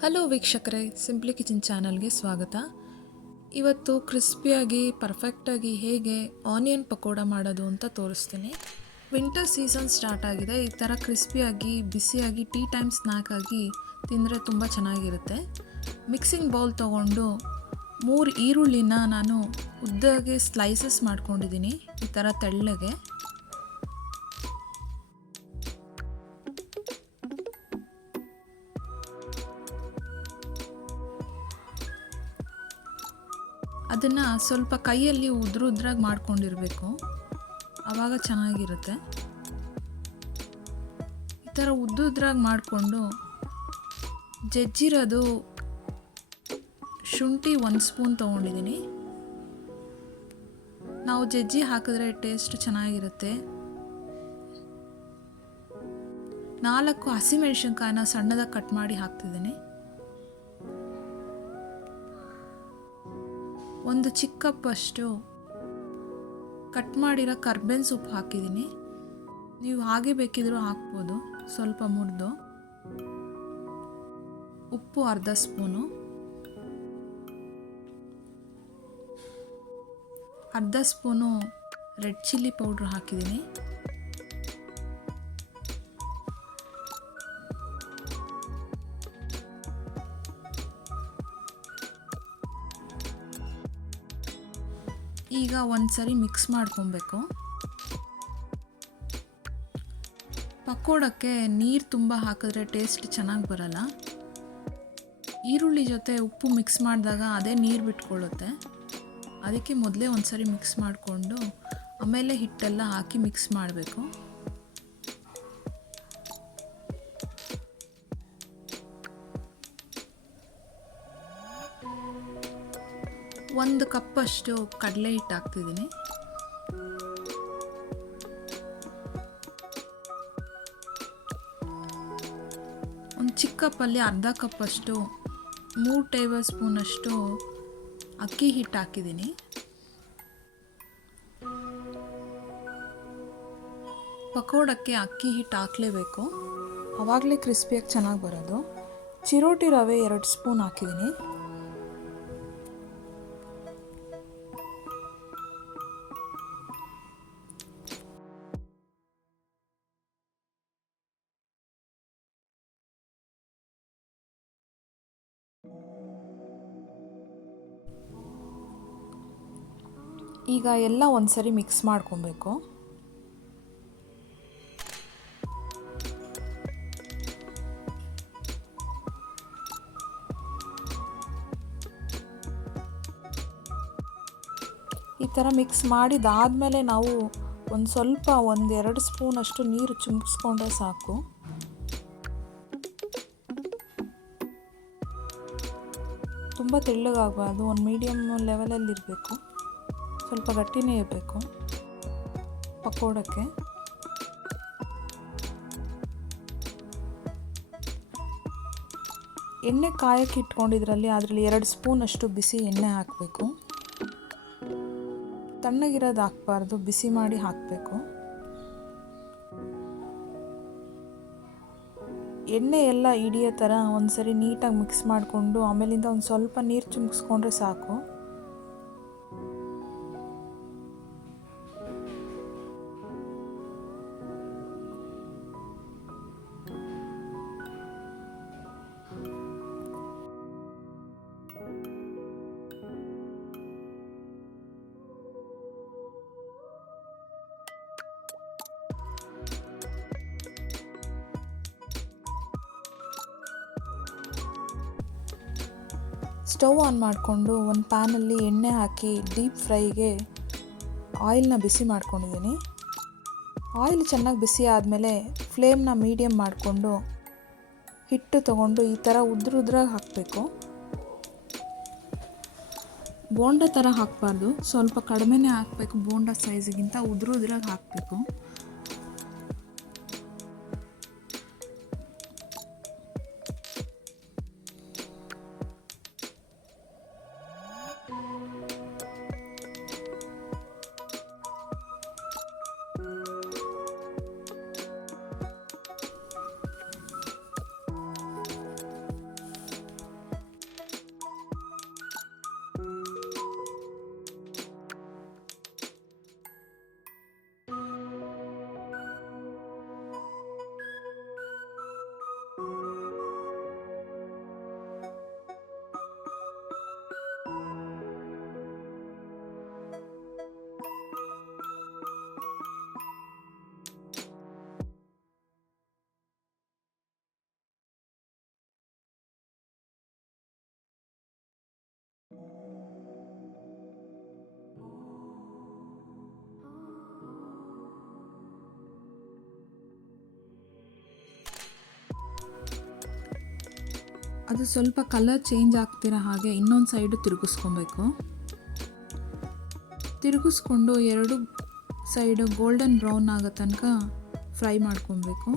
Hello ವೀಕ್ಷಕರೇ, simply kitchen ಚಾನಲ್ಗೆ ಸ್ವಾಗತ. ಇವತ್ತು ಕ್ರಿಸ್ಪಿಯಾಗಿ ಪರ್ಫೆಕ್ಟಾಗಿ ಹೇಗೆ ಆನಿಯನ್ ಪಕೋಡ ಮಾಡೋದು ಅಂತ ತೋರಿಸ್ತೀನಿ. ವಿಂಟರ್ ಸೀಸನ್ ಸ್ಟಾರ್ಟ್ ಆಗಿದೆ. ಈ ಥರ ಕ್ರಿಸ್ಪಿಯಾಗಿ ಬಿಸಿಯಾಗಿ ಟೀ ಟೈಮ್ ಸ್ನ್ಯಾಕ್ ಆಗಿ ತಿಂದರೆ ತುಂಬ ಚೆನ್ನಾಗಿರುತ್ತೆ. ಮಿಕ್ಸಿಂಗ್ ಬೌಲ್ ತೊಗೊಂಡು 3 ಈರುಳ್ಳಿನ ನಾನು ಉದ್ದಾಗೆ ಸ್ಲೈಸಸ್ ಮಾಡ್ಕೊಂಡಿದ್ದೀನಿ, ಈ ಥರ ತೆಳ್ಳಗೆ. ಅದನ್ನು ಸ್ವಲ್ಪ ಕೈಯಲ್ಲಿ ಉದ್ರಾಗಿ ಮಾಡ್ಕೊಂಡಿರಬೇಕು, ಆವಾಗ ಚೆನ್ನಾಗಿರುತ್ತೆ. ಈ ಥರ ಉದ್ರಾಗಿ ಮಾಡಿಕೊಂಡು ಜಜ್ಜಿರೋದು ಶುಂಠಿ 1 ಸ್ಪೂನ್ ತೊಗೊಂಡಿದ್ದೀನಿ. ನಾವು ಜಜ್ಜಿ ಹಾಕಿದ್ರೆ ಟೇಸ್ಟ್ ಚೆನ್ನಾಗಿರುತ್ತೆ. 4 ಹಸಿಮೆಣಸಿನ್ಕಾಯಿನ ಸಣ್ಣದಾಗಿ ಕಟ್ ಮಾಡಿ ಹಾಕ್ತಿದ್ದೀನಿ. 1 ಚಿಕ್ಕ ಕಪ್ಪಷ್ಟು ಕಟ್ ಮಾಡಿರೋ ಕರ್ಬೇವಿನ ಸೊಪ್ಪು ಹಾಕಿದ್ದೀನಿ. ನೀವು ಹಾಗೆ ಬೇಕಿದ್ರೂ ಹಾಕ್ಬೋದು, ಸ್ವಲ್ಪ ಮುರಿದು. ಉಪ್ಪು 1/2 spoon, 1/2 spoon red chilli powder ಹಾಕಿದ್ದೀನಿ. ಈಗ ಒಂದ್ಸರಿ ಮಿಕ್ಸ್ ಮಾಡ್ಕೊಬೇಕು. ಪಕೋಡಕ್ಕೆ ನೀರು ತುಂಬ ಹಾಕಿದ್ರೆ ಟೇಸ್ಟ್ ಚೆನ್ನಾಗಿ ಬರಲ್ಲ. ಈರುಳ್ಳಿ ಜೊತೆ ಉಪ್ಪು ಮಿಕ್ಸ್ ಮಾಡಿದಾಗ ಅದೇ ನೀರು ಬಿಟ್ಕೊಳ್ಳುತ್ತೆ. ಅದಕ್ಕೆ ಮೊದಲೇ ಒಂದ್ಸರಿ ಮಿಕ್ಸ್ ಮಾಡಿಕೊಂಡು ಆಮೇಲೆ ಹಿಟ್ಟೆಲ್ಲ ಹಾಕಿ ಮಿಕ್ಸ್ ಮಾಡಬೇಕು. ಒಂದು ಕಪ್ಪಷ್ಟು ಕಡಲೆ ಹಿಟ್ಟು ಹಾಕ್ತಿದ್ದೀನಿ. ಒಂದು ಚಿಕ್ಕ ಕಪ್ಪಲ್ಲಿ 1/2 ಕಪ್ಪಷ್ಟು 3 ಟೇಬಲ್ ಸ್ಪೂನಷ್ಟು ಅಕ್ಕಿ ಹಿಟ್ಟು ಹಾಕಿದ್ದೀನಿ. ಪಕೋಡಕ್ಕೆ ಅಕ್ಕಿ ಹಿಟ್ಟು ಹಾಕಲೇಬೇಕು, ಆವಾಗಲೇ ಕ್ರಿಸ್ಪಿಯಾಗಿ ಚೆನ್ನಾಗಿ ಬರೋದು. ಚಿರೋಟಿ ರವೆ 2 ಸ್ಪೂನ್ ಹಾಕಿದ್ದೀನಿ. ಈಗ ಎಲ್ಲ ಒಂದ್ಸರಿ ಮಿಕ್ಸ್ ಮಾಡ್ಕೊಬೇಕು. ಈ ಥರ ಮಿಕ್ಸ್ ಮಾಡಿದಾದಮೇಲೆ ನಾವು ಸ್ವಲ್ಪ 1-2 ಸ್ಪೂನಷ್ಟು ನೀರು ಚಿಮ್ಮಿಸ್ಕೊಂಡ್ರೆ ಸಾಕು. ತುಂಬ ತೆಳ್ಳಗಾಗಬಾರ್ದು, ಒಂದು ಮೀಡಿಯಮ್ ಲೆವೆಲಲ್ಲಿ ಇರಬೇಕು. ಸ್ವಲ್ಪ ಗಟ್ಟಿನೇ ಇರಬೇಕು ಪಕೋಡಕ್ಕೆ. ಎಣ್ಣೆ ಕಾಯಕ್ಕೆ ಇಟ್ಕೊಂಡಿದ್ರಲ್ಲಿ ಅದರಲ್ಲಿ 2 ಸ್ಪೂನಷ್ಟು ಬಿಸಿ ಎಣ್ಣೆ ಹಾಕಬೇಕು. ತಣ್ಣಗಿರೋದು ಹಾಕಬಾರ್ದು, ಬಿಸಿ ಮಾಡಿ ಹಾಕಬೇಕು. ಎಣ್ಣೆ ಎಲ್ಲ ಹಿಡಿಯೋ ಥರ ಒಂದ್ಸರಿ ನೀಟಾಗಿ ಮಿಕ್ಸ್ ಮಾಡಿಕೊಂಡು ಆಮೇಲಿಂದ ಒಂದು ಸ್ವಲ್ಪ ನೀರು ಚಿಮ್ಮಿಸ್ಕೊಂಡ್ರೆ ಸಾಕು. ಸ್ಟವ್ ಆನ್ ಮಾಡಿಕೊಂಡು ಒಂದು ಪ್ಯಾನಲ್ಲಿ ಎಣ್ಣೆ ಹಾಕಿ ಡೀಪ್ ಫ್ರೈಗೆ ಆಯಿಲ್ನ ಬಿಸಿ ಮಾಡ್ಕೊಂಡಿದ್ದೀನಿ. ಆಯಿಲ್ ಚೆನ್ನಾಗಿ ಬಿಸಿ ಆದಮೇಲೆ ಫ್ಲೇಮ್ನ ಮೀಡಿಯಮ್ ಮಾಡಿಕೊಂಡು ಹಿಟ್ಟು ತೊಗೊಂಡು ಈ ಥರ ಉದ್ರಾಗಿ ಹಾಕಬೇಕು. ಬೋಂಡ ಥರ ಹಾಕಬಾರ್ದು, ಸ್ವಲ್ಪ ಕಡಿಮೆನೇ ಹಾಕಬೇಕು. ಬೋಂಡ ಸೈಜಿಗಿಂತ ಉದ್ರಾಗಿ ಹಾಕಬೇಕು. ಅದು ಸ್ವಲ್ಪ ಕಲರ್ ಚೇಂಜ್ ಆಗ್ತಿರೋ ಹಾಗೆ ಇನ್ನೊಂದು ಸೈಡು ತಿರುಗಿಸ್ಕೊಬೇಕು. ತಿರುಗಿಸ್ಕೊಂಡು ಎರಡು ಸೈಡು ಗೋಲ್ಡನ್ ಬ್ರೌನ್ ಆಗೋ ತನಕ ಫ್ರೈ ಮಾಡ್ಕೊಬೇಕು.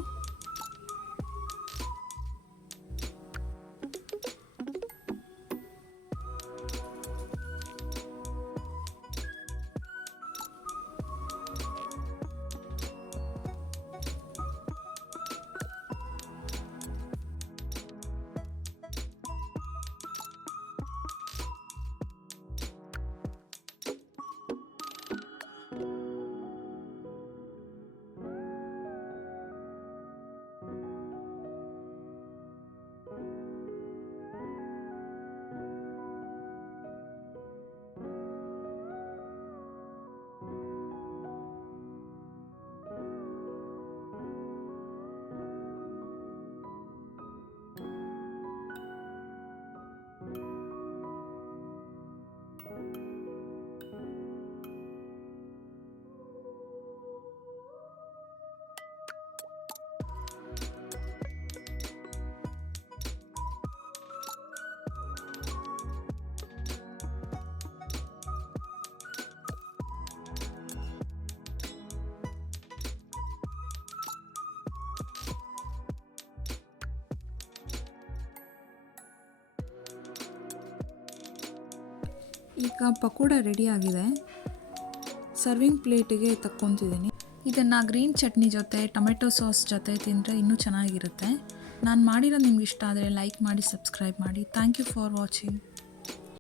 ಈಗ ಪಕೋಡ ರೆಡಿ ಆಗಿದೆ. ಸರ್ವಿಂಗ್ ಪ್ಲೇಟಿಗೆ ತಕ್ಕೊತಿದ್ದೀನಿ. ಇದನ್ನು ಗ್ರೀನ್ ಚಟ್ನಿ ಜೊತೆ ಟೊಮೆಟೊ ಸಾಸ್ ಜೊತೆ ತಿಂದರೆ ಇನ್ನೂ ಚೆನ್ನಾಗಿರುತ್ತೆ. ನಾನು ಮಾಡಿರೋದು ನಿಮ್ಗೆ ಇಷ್ಟ ಆದರೆ ಲೈಕ್ ಮಾಡಿ, ಸಬ್ಸ್ಕ್ರೈಬ್ ಮಾಡಿ. Thank you for watching.